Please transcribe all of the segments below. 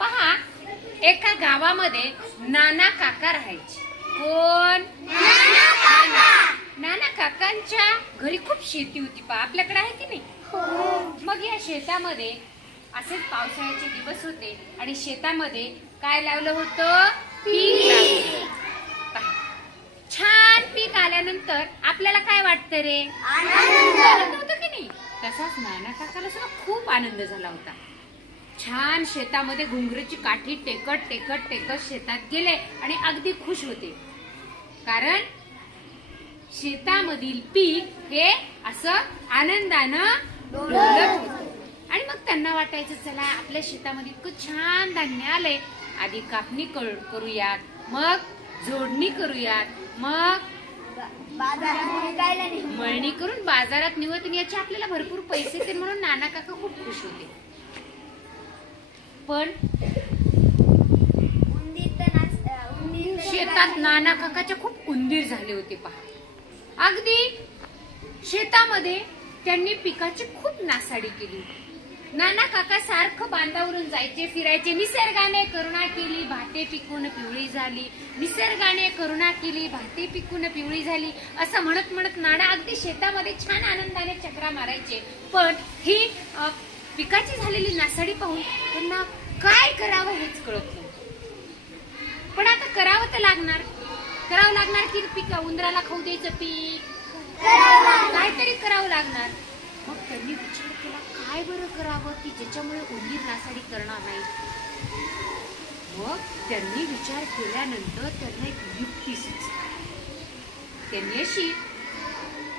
पहा, एका गावामध्ये नाना काका राहायचे. कोण? नाना काकांच्या घरी खूप शेती होती. पहा, आपल्याकडे आहे की नाही. मग या शेतामध्ये असेच पावसाळ्याचे दिवस होते आणि शेतामध्ये काय लावलं होतं? पीक लावलं. छान पीक आल्यानंतर आपल्याला काय वाटतं रे? आनंद होतो की नाही. तसाच नाना काकाला सुद्धा खूप आनंद झाला होता. छान शेतामध्ये घुंगरूची काठी टेकत टेकत टेकत शेतात गेले आणि अगदी खुश होते, कारण शेतामधील पीक हे असं आनंदानं डोलत होतं. आणि मग त्यांना वाटायचं, चला आपल्या शेतामध्ये इतकं छान धान्य आलंय, आधी कापणी करूयात, मग जोडणी करूयात, मग मळणी करून बाजारात निवडून याचे आपल्याला भरपूर पैसे येतील म्हणून नाना काका खूप खुश होते. पण शेतात नाना काकाचे खूप उंदीर झाले होते. पहा, अगदी शेतामध्ये त्यांनी पिकाची खूप नासाडी केली. नाना काका सारखं बांधावरून जायचे, फिरायचे. निसर्गाने करुणा केली, भाते पिकून पिवळी झाली. निसर्गाने करुणा केली, भाते पिकून पिवळी झाली, असं म्हणत म्हणत नाना अगदी शेतामध्ये छान आनंदाने चक्रा मारायचे. पण ही पिकाची झालेली नासाडी पाहून त्यांना काय करावं हेच कळत नाही. पण आता करावं तर लागणार. करावं लागणार की पीक उंदराला खाऊ द्यायचं पीक, काहीतरी करावं लागणार. मग त्यांनी विचार केला, काय बरं करावं की ज्याच्यामुळे उंदीर नासाडी करणार नाही. मग त्यांनी विचार केल्यानंतर त्यांना एक युक्ती सुचली. त्यांनी अशी,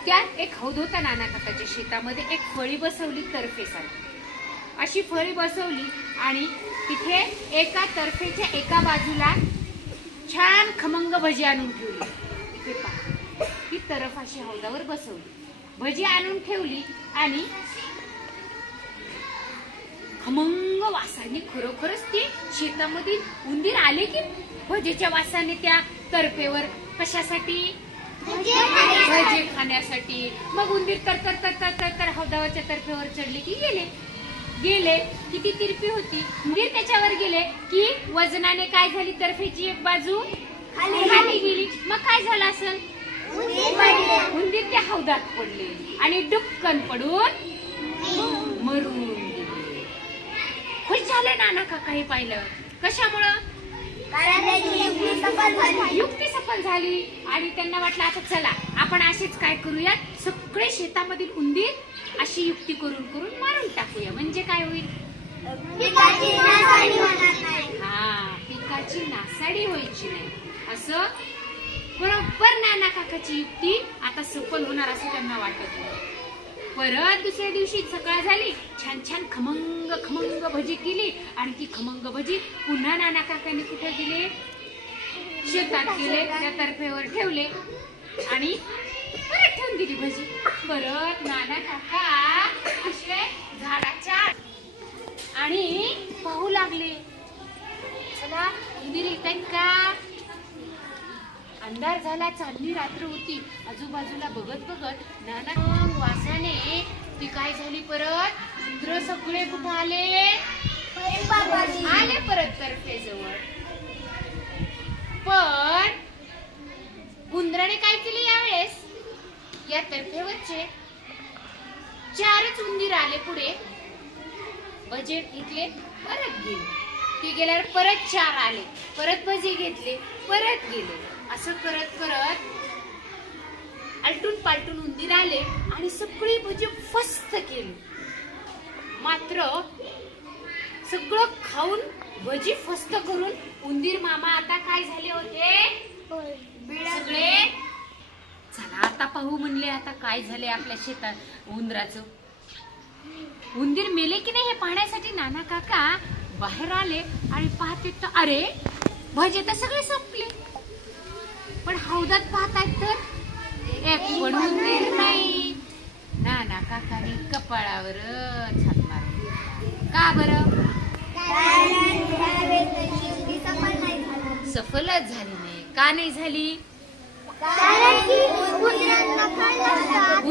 त्यात एक हौद होता नाना काकाच्या शेतामध्ये, एक फळी बसवली तर्फेसारखी. अशी फळी बसवली आणि तिथे एका तर्फेच्या एका बाजूला छान खमंग भजी आणून ठेवली. तिथे पहा, ही तरफ अशी हौदावर बसवली, भजी आणून ठेवली आणि खमंग वासाने खरोखरच ती शेतामध्ये उंदीर आले की भजीच्या वासाने त्या तर्फेवर. कशासाठी? भजी खाण्यासाठी. मग उंदीर तर हौदावरच्या तर्फेवर चढले की गेले. किती तिरपी होती. उंदीर त्याच्यावर गेले की वजनाने काय झाली, तर्फेची एक बाजू खाली गेली. मग काय झालं असेल? उंदीर त्या हौदात पडले आणि डुक्कन पडून मरून गेले. खुश झाले नाना काका हे पाहिलं. कशामुळं? युक्ती सफल झाली. आणि त्यांना वाटलं, आता चला आपण असेच काय करूयात, सगळे शेतामधील उंदीर अशी युक्ती करून करून मारून टाकूया. म्हणजे काय होईल? पिकाची नासाडी व्हायची नाही. असं बरोबर नाना काकाची युक्ती आता सफल होणार असं त्यांना वाटत होतं. परत दुसऱ्या दिवशी सकाळ झाली, छान छान खमंग खमंग भजी केली आणि ती खमंग भजी पुन्हा नाना काकांनी कुठे दिले? शेतात गेले, त्या तर्फेवर ठेवले आणि परत ठेवून दिली भजी. परत नाना काका असे झाडाच्या आणि पाहू लागले, चला उंदीर येतात का? अंधार झाला, चांदणी रात्र होती. आजूबाजूला बघत बघत नाना वासाने ती काय झाली, परत उंदर सगळे कुठे आले? परत तर्फेजवळ. पण उंदराने काय केले यावेळेस? या तर्फेवरचे 4च उंदीर आले पुढे, बजेट घेतले, परत गेले. ते गेल्यावर परत 4 आले, परत भजी घेतले, परत गेले. असं करत करत आलटून पालटून उंदीर आले आणि सगळी भजी फस्त केली. मात्र सगळं खाऊन भजी फस्त करून उंदीर मामा आता काय झाले होते? सगळे. चला आता पाहू म्हणले, आता काय झाले आपल्या शेतात उंदराचं. उंदीर मेले की नाही हे पाहण्यासाठी नाना काका बाहेर आले आणि पाहते तर अरे भजे तर सगळे संपले. पण हौदात पाहतात तर एक पण उंदीर नाही. नाना काकाने कपाळावर हात मारला. का बरं? सफलच झाली नाही. का नाही झाली?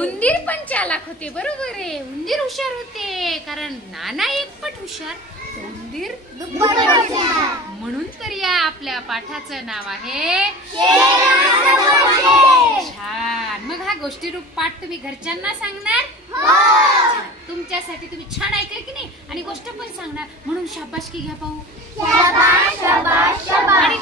उंदीर पण चालाक होते. बरोबर आहे, उंदीर हुशार होते. कारण नाना एकपट हुशार, उंदीर दुप्पट पाठाचं नाव आहे छान. मग हा गोष्टीरूप पाठ तुम्ही घरच्यांना सांगणार? तुमच्यासाठी तुम्ही छान ऐकले की नाही आणि गोष्ट पण सांगणार, म्हणून शाबासकी घ्या पाहू. आणि